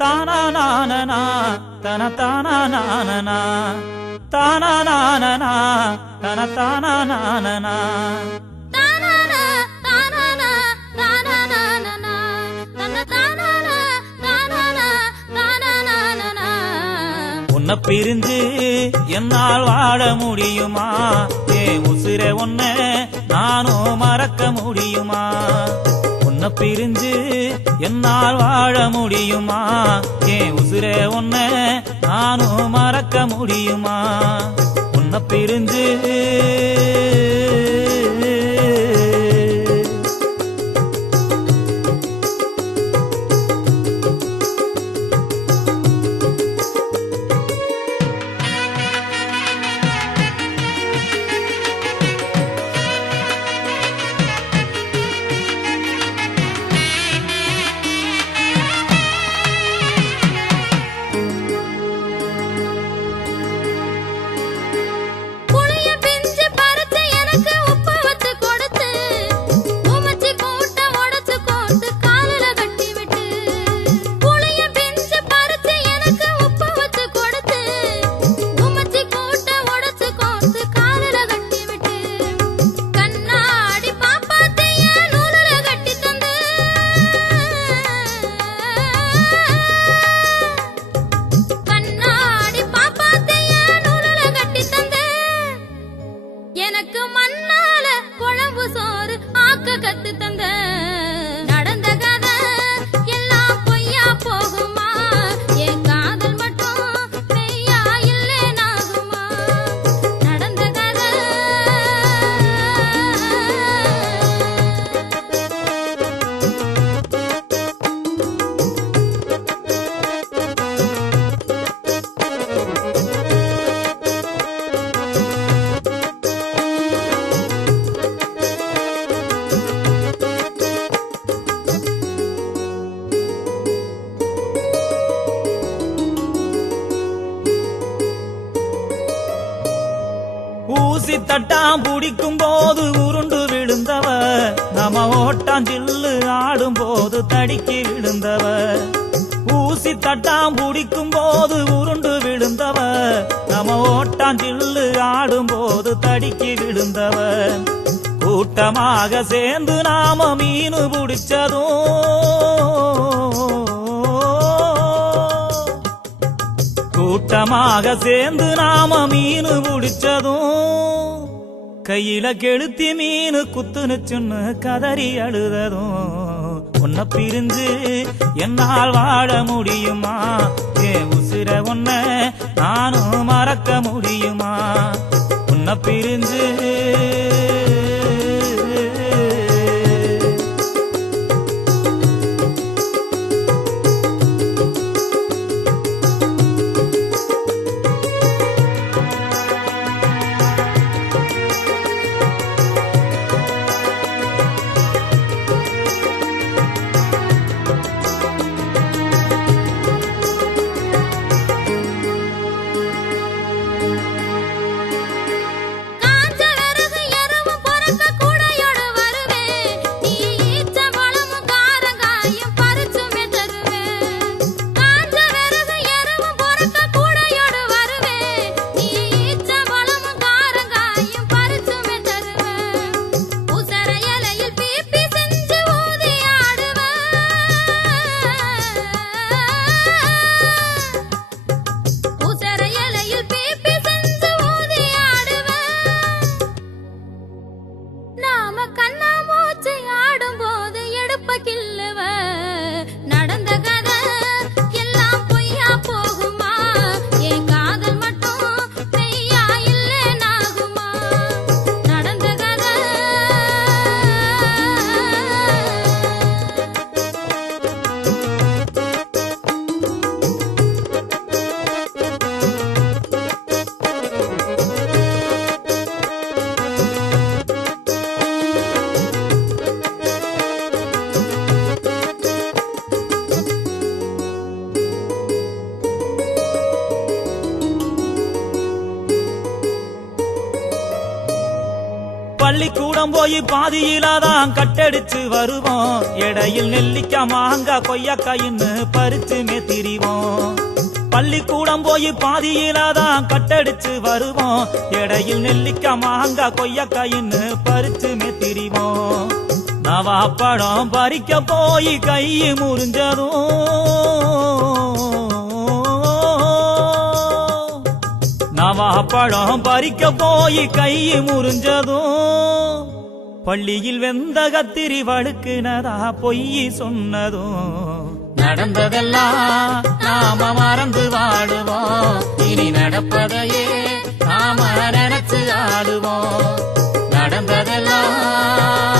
தானானானனா தன தானானானனா தானானானனா தன தானானானனா தானானா தானானா தானானானனா தன தானானா தானானா தானானானனா உன்னை பிரிஞ்சு என்னால் வாழ முடியுமா? ஏன் உசிரை உன்னை நானும் மறக்க முடியுமா? உன்னை பிரிஞ்சு என்னால் வாழ முடியுமா? ஏன் உசிரை உன்னை நானும் மறக்க முடியுமா? உன்னை பிரிஞ்சு எனக்கு மண்ணால குழம்பு சோறு ஆக்க கத்து தந்த நடந்த கதை எல்லாம் பொய்யா போகுமா? என் காதல் மட்டும் மெய்யா இல்லேனாகுமா? நடந்த கதை ஊசி தட்டாம் பிடிக்கும் போது உருண்டு விழுந்தவ, நம்ம ஓட்டாஞ்சில்லு ஆடும் போது தடிக்கி விழுந்தவ. ஊசி தட்டாம் பிடிக்கும் போது உருண்டு விழுந்தவ, நம்ம ஓட்டாஞ்சில்லு ஆடும் போது தடிக்கி விழுந்தவ. கூட்டமாக சேர்ந்து நாம மீனு கூட்டமாக சேர்ந்து நாம மீனு பிடிச்சதும், கையில கெளுத்தி மீனு குத்துனுச்சுன்னு கதறி அழுததும். உன்னை பிரிஞ்சு என்னால் வாழ முடியுமா? ஏன் உசிரை உன்னை நானும் மறக்க முடியுமா? உன்னை பிரிஞ்சு காஞ்ச பள்ளிக்கூடம் போய் பாதியில தான் கட்டடிச்சு வருவோம். இடையில் நெல்லிக்காய் மாங்காய் கொய்யாக்காயின்னு பறிச்சுமே திரிவோம். பள்ளிக்கூடம் போய் பாதியில தான் கட்டடிச்சு வருவோம். இடையில் நெல்லிக்காய் மாங்காய் கொய்யாக்காயின்னு பறிச்சுமே திரிவோம். நவாப்பழம் பறிக்க போய் கை முறிஞ்சதும், நவாப்பழம் பறிக்க போய் கை முறிஞ்சதும், பள்ளியில் வெந்த கத்திரி வழுக்குனதா பொய் சொன்னதும், நடந்ததெல்லாம் நாம மறந்து வாழுவோம். இனி நடப்பதையே நாம நினைச்சு ஆடுவோம். நடந்ததெல்லாம்